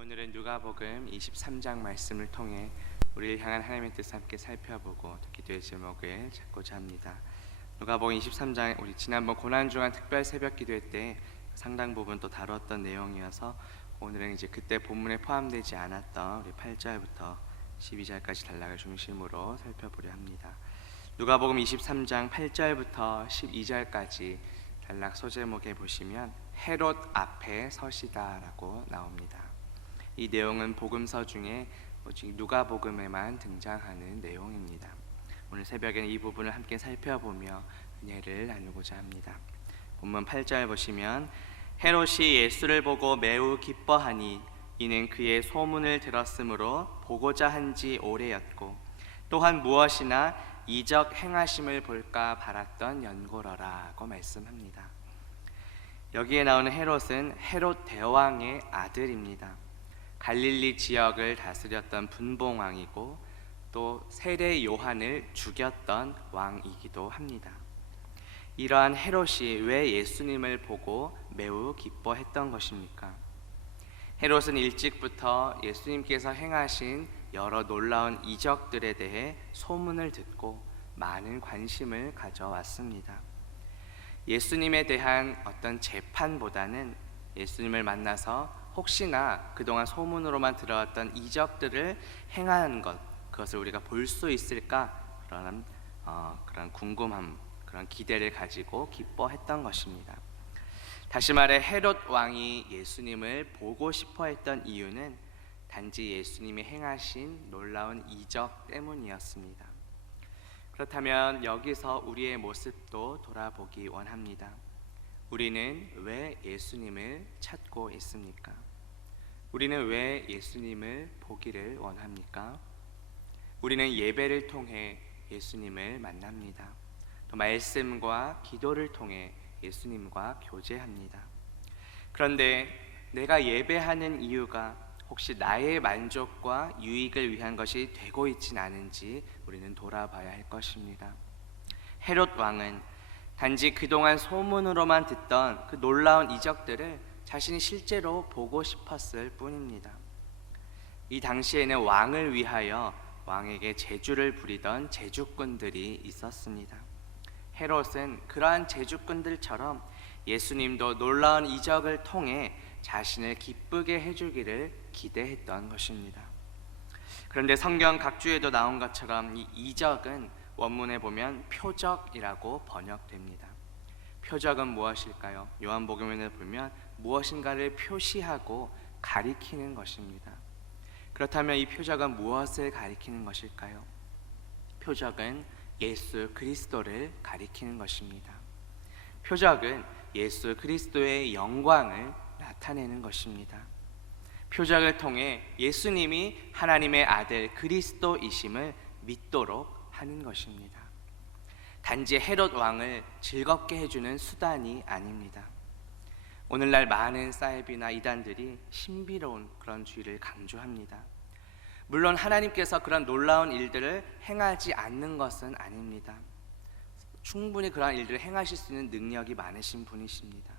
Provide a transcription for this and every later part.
오늘은 누가복음 23장 말씀을 통해 우리를 향한 하나님의 뜻을 함께 살펴보고 또 기도의 제목을 찾고자 합니다. 누가복음 23장 우리 지난번 고난주간 특별 새벽 기도회 때 상당 부분 또 다뤘던 내용이어서 오늘은 이제 그때 본문에 포함되지 않았던 우리 8절부터 12절까지 단락을 중심으로 살펴보려 합니다. 누가복음 23장 8절부터 12절까지 단락 소제목에 보시면 헤롯 앞에 서시다라고 나옵니다. 이 내용은 복음서 중에 오직 누가복음에만 등장하는 내용입니다. 오늘 새벽에는 이 부분을 함께 살펴보며 은혜를 나누고자 합니다. 본문 8절 보시면 헤롯이 예수를 보고 매우 기뻐하니 이는 그의 소문을 들었으므로 보고자 한 지 오래였고 또한 무엇이나 이적 행하심을 볼까 바랐던 연고러라고 말씀합니다. 여기에 나오는 헤롯은 헤롯 대왕의 아들입니다. 갈릴리 지역을 다스렸던 분봉왕이고 또 세례 요한을 죽였던 왕이기도 합니다. 이러한 헤롯이 왜 예수님을 보고 매우 기뻐했던 것입니까? 헤롯은 일찍부터 예수님께서 행하신 여러 놀라운 이적들에 대해 소문을 듣고 많은 관심을 가져왔습니다. 예수님에 대한 어떤 재판보다는 예수님을 만나서 혹시나 그동안 소문으로만 들어왔던 이적들을 행하는 것, 그것을 우리가 볼 수 있을까? 그런 궁금함, 그런 기대를 가지고 기뻐했던 것입니다. 다시 말해 헤롯 왕이 예수님을 보고 싶어 했던 이유는 단지 예수님이 행하신 놀라운 이적 때문이었습니다. 그렇다면 여기서 우리의 모습도 돌아보기 원합니다. 우리는 왜 예수님을 찾고 있습니까? 우리는 왜 예수님을 보기를 원합니까? 우리는 예배를 통해 예수님을 만납니다. 또 말씀과 기도를 통해 예수님과 교제합니다. 그런데 내가 예배하는 이유가 혹시 나의 만족과 유익을 위한 것이 되고 있진 않은지 우리는 돌아봐야 할 것입니다. 헤롯 왕은 단지 그동안 소문으로만 듣던 그 놀라운 이적들을 자신이 실제로 보고 싶었을 뿐입니다. 이 당시에는 왕을 위하여 왕에게 제주를 부리던 제주꾼들이 있었습니다. 헤롯은 그러한 제주꾼들처럼 예수님도 놀라운 이적을 통해 자신을 기쁘게 해주기를 기대했던 것입니다. 그런데 성경 각주에도 나온 것처럼 이 이적은 원문에 보면 표적이라고 번역됩니다. 표적은 무엇일까요? 요한복음에 보면 무엇인가를 표시하고 가리키는 것입니다. 그렇다면 이 표적은 무엇을 가리키는 것일까요? 표적은 예수 그리스도를 가리키는 것입니다. 표적은 예수 그리스도의 영광을 나타내는 것입니다. 표적을 통해 예수님이 하나님의 아들 그리스도이심을 믿도록 하는 것입니다. 단지 헤롯 왕을 즐겁게 해주는 수단이 아닙니다. 오늘날 많은 사이비나 이단들이 신비로운 그런 주의를 강조합니다. 물론 하나님께서 그런 놀라운 일들을 행하지 않는 것은 아닙니다. 충분히 그러한 일들을 행하실 수 있는 능력이 많으신 분이십니다.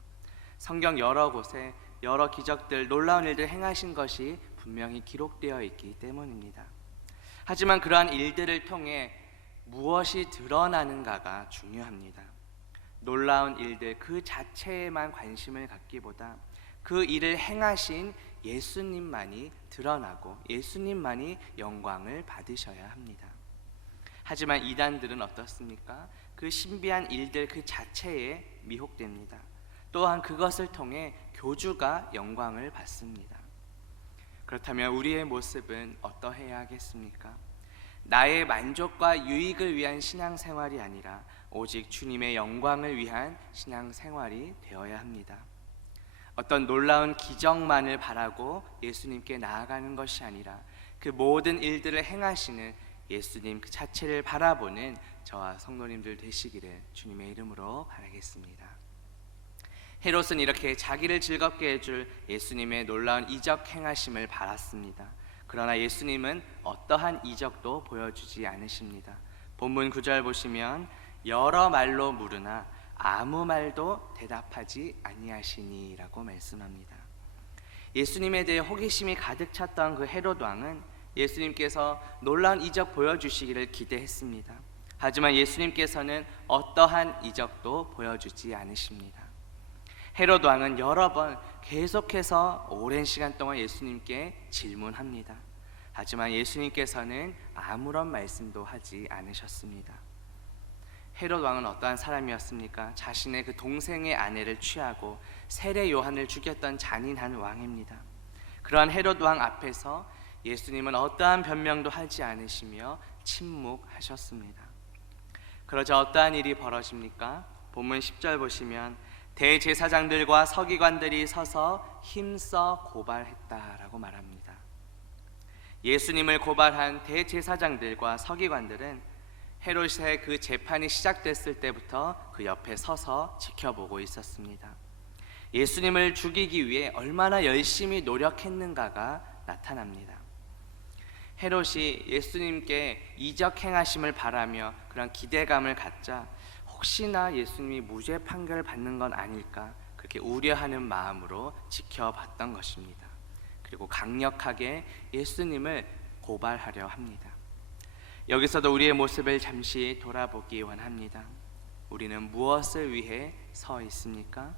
성경 여러 곳에 여러 기적들, 놀라운 일들을 행하신 것이 분명히 기록되어 있기 때문입니다. 하지만 그러한 일들을 통해 무엇이 드러나는가가 중요합니다. 놀라운 일들 그 자체에만 관심을 갖기보다 그 일을 행하신 예수님만이 드러나고 예수님만이 영광을 받으셔야 합니다. 하지만 이단들은 어떻습니까? 그 신비한 일들 그 자체에 미혹됩니다. 또한 그것을 통해 교주가 영광을 받습니다. 그렇다면 우리의 모습은 어떠해야 하겠습니까? 나의 만족과 유익을 위한 신앙생활이 아니라 오직 주님의 영광을 위한 신앙생활이 되어야 합니다. 어떤 놀라운 기적만을 바라고 예수님께 나아가는 것이 아니라 그 모든 일들을 행하시는 예수님 그 자체를 바라보는 저와 성도님들 되시기를 주님의 이름으로 바라겠습니다. 헤롯은 이렇게 자기를 즐겁게 해줄 예수님의 놀라운 이적 행하심을 바랐습니다. 그러나 예수님은 어떠한 이적도 보여주지 않으십니다. 본문 9절 보시면 여러 말로 물으나 아무 말도 대답하지 아니하시니라고 말씀합니다. 예수님에 대해 호기심이 가득 찼던 그 헤롯 왕은 예수님께서 놀라운 이적 보여주시기를 기대했습니다. 하지만 예수님께서는 어떠한 이적도 보여주지 않으십니다. 헤롯 왕은 여러 번 계속해서 오랜 시간 동안 예수님께 질문합니다. 하지만 예수님께서는 아무런 말씀도 하지 않으셨습니다. 헤롯 왕은 어떠한 사람이었습니까? 자신의 그 동생의 아내를 취하고 세례 요한을 죽였던 잔인한 왕입니다. 그러한 헤롯 왕 앞에서 예수님은 어떠한 변명도 하지 않으시며 침묵하셨습니다. 그러자 어떠한 일이 벌어집니까? 본문 10절 보시면 대제사장들과 서기관들이 서서 힘써 고발했다라고 말합니다. 예수님을 고발한 대제사장들과 서기관들은 헤롯의 그 재판이 시작됐을 때부터 그 옆에 서서 지켜보고 있었습니다. 예수님을 죽이기 위해 얼마나 열심히 노력했는가가 나타납니다. 헤롯이 예수님께 이적 행하심을 바라며 그런 기대감을 갖자 혹시나 예수님이 무죄 판결을 받는 건 아닐까 그렇게 우려하는 마음으로 지켜봤던 것입니다. 그리고 강력하게 예수님을 고발하려 합니다. 여기서도 우리의 모습을 잠시 돌아보기 원합니다. 우리는 무엇을 위해 서 있습니까?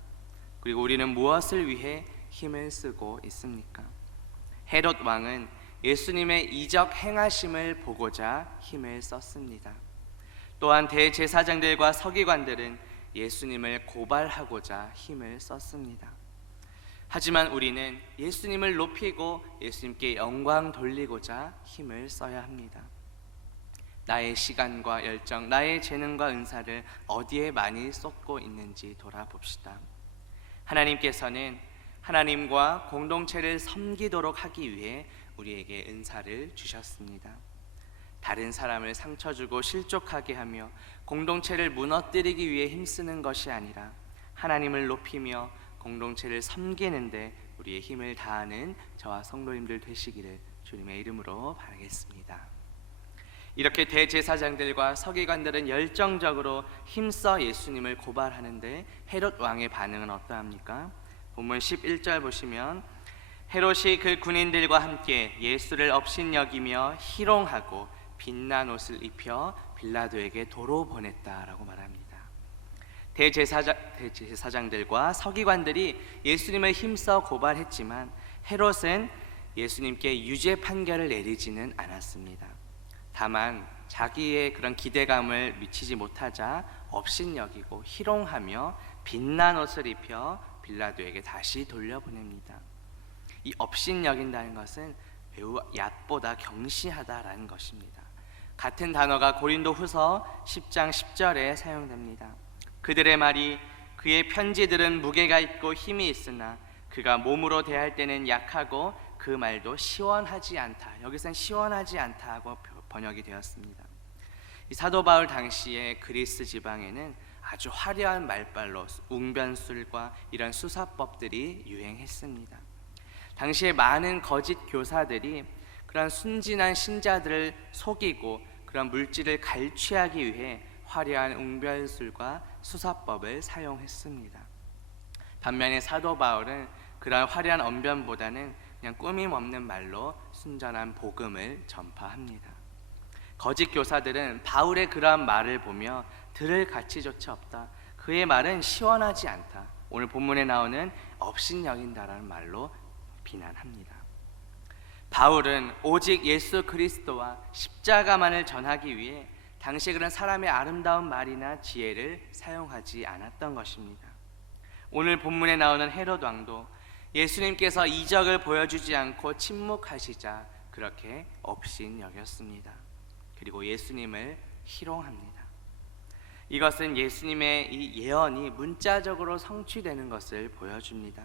그리고 우리는 무엇을 위해 힘을 쓰고 있습니까? 헤롯 왕은 예수님의 이적 행하심을 보고자 힘을 썼습니다. 또한 대제사장들과 서기관들은 예수님을 고발하고자 힘을 썼습니다. 하지만 우리는 예수님을 높이고 예수님께 영광 돌리고자 힘을 써야 합니다. 나의 시간과 열정, 나의 재능과 은사를 어디에 많이 쏟고 있는지 돌아봅시다. 하나님께서는 하나님과 공동체를 섬기도록 하기 위해 우리에게 은사를 주셨습니다. 다른 사람을 상처 주고 실족하게 하며 공동체를 무너뜨리기 위해 힘쓰는 것이 아니라 하나님을 높이며 공동체를 섬기는데 우리의 힘을 다하는 저와 성도님들 되시기를 주님의 이름으로 바라겠습니다. 이렇게 대제사장들과 서기관들은 열정적으로 힘써 예수님을 고발하는데 헤롯 왕의 반응은 어떠합니까? 본문 11절 보시면 헤롯이 그 군인들과 함께 예수를 업신여기며 희롱하고 빛난 옷을 입혀 빌라도에게 도로 보냈다라고 말합니다. 대제사장들과 서기관들이 예수님을 힘써 고발했지만 헤롯은 예수님께 유죄 판결을 내리지는 않았습니다. 다만 자기의 그런 기대감을 미치지 못하자 업신여기고 희롱하며 빛난 옷을 입혀 빌라도에게 다시 돌려보냅니다. 이 업신여긴다는 것은 매우 얕보다 경시하다라는 것입니다. 같은 단어가 고린도후서 10장 10절에 사용됩니다. 그들의 말이 그의 편지들은 무게가 있고 힘이 있으나 그가 몸으로 대할 때는 약하고 그 말도 시원하지 않다. 여기서는 시원하지 않다고 번역이 되었습니다. 이 사도 바울 당시에 그리스 지방에는 아주 화려한 말발로 웅변술과 이런 수사법들이 유행했습니다. 당시에 많은 거짓 교사들이 그런 순진한 신자들을 속이고 그런 물질을 갈취하기 위해 화려한 웅변술과 수사법을 사용했습니다. 반면에 사도 바울은 그런 화려한 언변보다는 그냥 꾸밈 없는 말로 순전한 복음을 전파합니다. 거짓 교사들은 바울의 그러한 말을 보며 들을 가치조차 없다. 그의 말은 시원하지 않다. 오늘 본문에 나오는 업신여긴다라는 말로 비난합니다. 바울은 오직 예수 그리스도와 십자가만을 전하기 위해 당시 그런 사람의 아름다운 말이나 지혜를 사용하지 않았던 것입니다. 오늘 본문에 나오는 헤롯 왕도 예수님께서 이적을 보여주지 않고 침묵하시자 그렇게 업신여겼습니다. 그리고 예수님을 희롱합니다. 이것은 예수님의 이 예언이 문자적으로 성취되는 것을 보여줍니다.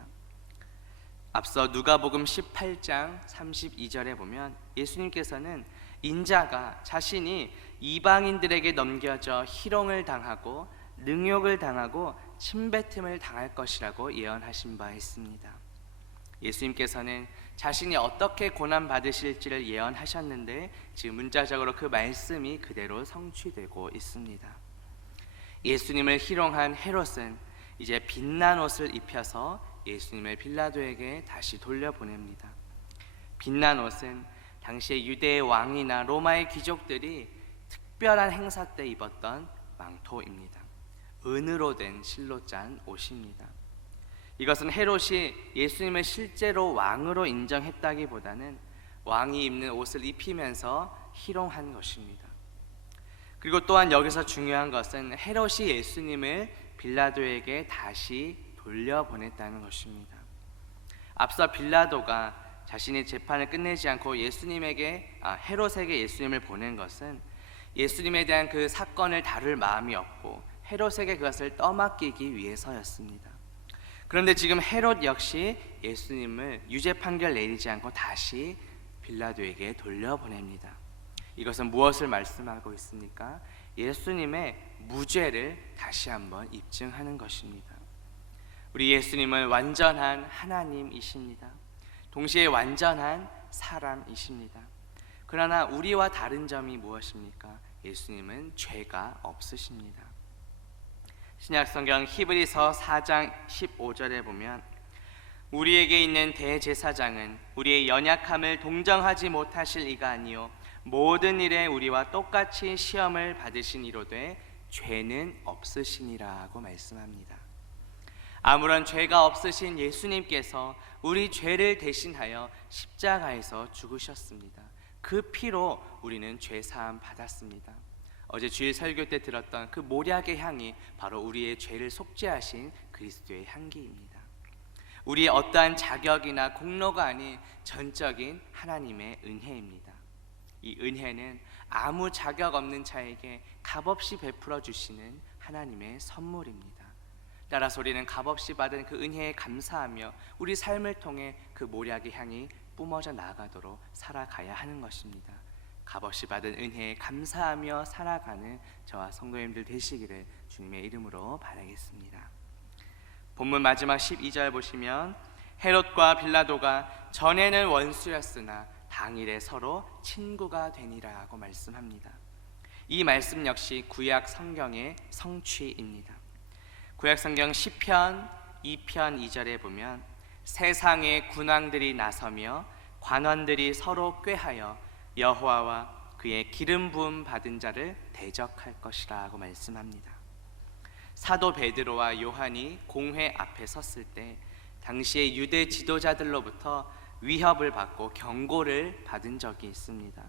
앞서 누가복음 18장 32절에 보면 예수님께서는 인자가 자신이 이방인들에게 넘겨져 희롱을 당하고 능욕을 당하고 침뱉음을 당할 것이라고 예언하신 바 있습니다. 예수님께서는 자신이 어떻게 고난받으실지를 예언하셨는데 지금 문자적으로 그 말씀이 그대로 성취되고 있습니다. 예수님을 희롱한 헤롯은 이제 빛난 옷을 입혀서 예수님을 빌라도에게 다시 돌려보냅니다. 빛난 옷은 당시의 유대의 왕이나 로마의 귀족들이 특별한 행사 때 입었던 망토입니다. 은으로 된 실로 짠 옷입니다. 이것은 헤롯이 예수님을 실제로 왕으로 인정했다기보다는 왕이 입는 옷을 입히면서 희롱한 것입니다. 그리고 또한 여기서 중요한 것은 헤롯이 예수님을 빌라도에게 다시 돌려보냈다는 것입니다. 앞서 빌라도가 자신의 재판을 끝내지 않고 헤롯에게 예수님을 보낸 것은 예수님에 대한 그 사건을 다룰 마음이 없고 헤롯에게 그것을 떠맡기기 위해서였습니다. 그런데 지금 헤롯 역시 예수님을 유죄 판결 내리지 않고 다시 빌라도에게 돌려보냅니다. 이것은 무엇을 말씀하고 있습니까? 예수님의 무죄를 다시 한번 입증하는 것입니다. 우리 예수님은 완전한 하나님이십니다. 동시에 완전한 사람이십니다. 그러나 우리와 다른 점이 무엇입니까? 예수님은 죄가 없으십니다. 신약성경 히브리서 4장 15절에 보면 우리에게 있는 대제사장은 우리의 연약함을 동정하지 못하실 이가 아니요 모든 일에 우리와 똑같이 시험을 받으신 이로되 죄는 없으시니라고 말씀합니다. 아무런 죄가 없으신 예수님께서 우리 죄를 대신하여 십자가에서 죽으셨습니다. 그 피로 우리는 죄 사함 받았습니다. 어제 주일 설교 때 들었던 그 몰약의 향이 바로 우리의 죄를 속죄하신 그리스도의 향기입니다. 우리의 어떠한 자격이나 공로가 아닌 전적인 하나님의 은혜입니다. 이 은혜는 아무 자격 없는 자에게 값없이 베풀어 주시는 하나님의 선물입니다. 따라서 우리는 값없이 받은 그 은혜에 감사하며 우리 삶을 통해 그 몰약의 향이 뿜어져 나가도록 살아가야 하는 것입니다. 값없이 받은 은혜에 감사하며 살아가는 저와 성도님들 되시기를 주님의 이름으로 바라겠습니다. 본문 마지막 12절 보시면 헤롯과 빌라도가 전에는 원수였으나 당일에 서로 친구가 되니라고 말씀합니다. 이 말씀 역시 구약 성경의 성취입니다. 구약 성경 시편 2편 2절에 보면 세상의 군왕들이 나서며 관원들이 서로 꾀하여 여호와와 그의 기름 부음 받은 자를 대적할 것이라고 말씀합니다. 사도 베드로와 요한이 공회 앞에 섰을 때 당시의 유대 지도자들로부터 위협을 받고 경고를 받은 적이 있습니다.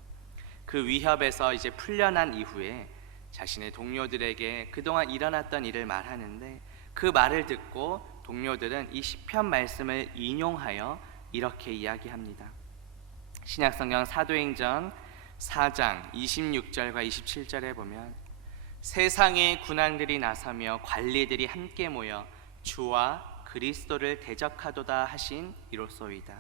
그 위협에서 이제 풀려난 이후에 자신의 동료들에게 그동안 일어났던 일을 말하는데 그 말을 듣고 동료들은 이 시편 말씀을 인용하여 이렇게 이야기합니다. 신약성경 사도행전 4장 26절과 27절에 보면 세상의 군왕들이 나서며 관리들이 함께 모여 주와 그리스도를 대적하도다 하신 이로소이다.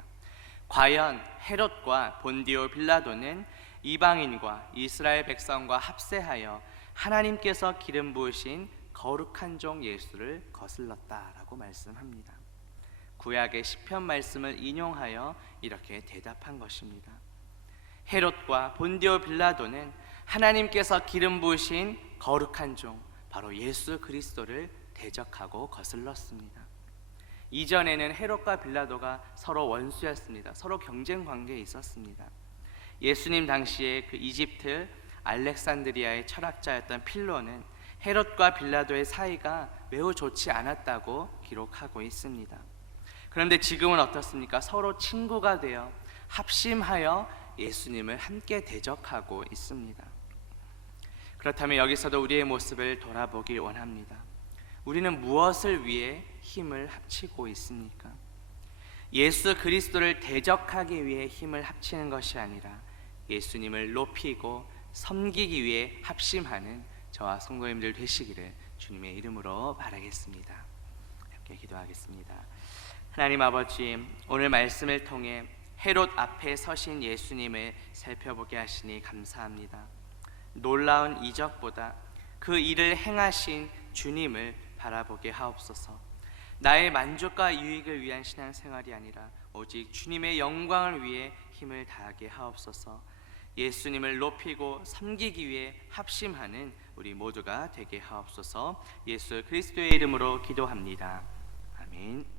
과연 헤롯과 본디오 빌라도는 이방인과 이스라엘 백성과 합세하여 하나님께서 기름 부으신 거룩한 종 예수를 거슬렀다라고 말씀합니다. 구약의 시편 말씀을 인용하여 이렇게 대답한 것입니다. 헤롯과 본디오 빌라도는 하나님께서 기름 부으신 거룩한 종 바로 예수 그리스도를 대적하고 거슬렀습니다. 이전에는 헤롯과 빌라도가 서로 원수였습니다. 서로 경쟁 관계에 있었습니다. 예수님 당시에 그 이집트 알렉산드리아의 철학자였던 필로는 헤롯과 빌라도의 사이가 매우 좋지 않았다고 기록하고 있습니다. 그런데 지금은 어떻습니까? 서로 친구가 되어 합심하여 예수님을 함께 대적하고 있습니다. 그렇다면 여기서도 우리의 모습을 돌아보길 원합니다. 우리는 무엇을 위해 힘을 합치고 있습니까? 예수 그리스도를 대적하기 위해 힘을 합치는 것이 아니라 예수님을 높이고 섬기기 위해 합심하는 저와 성도님들 되시기를 주님의 이름으로 바라겠습니다. 함께 기도하겠습니다. 하나님 아버지, 오늘 말씀을 통해 헤롯 앞에 서신 예수님을 살펴보게 하시니 감사합니다. 놀라운 이적보다 그 일을 행하신 주님을 바라보게 하옵소서. 나의 만족과 유익을 위한 신앙생활이 아니라 오직 주님의 영광을 위해 힘을 다하게 하옵소서. 예수님을 높이고 섬기기 위해 합심하는 우리 모두가 되게 하옵소서. 예수 그리스도의 이름으로 기도합니다. 아멘.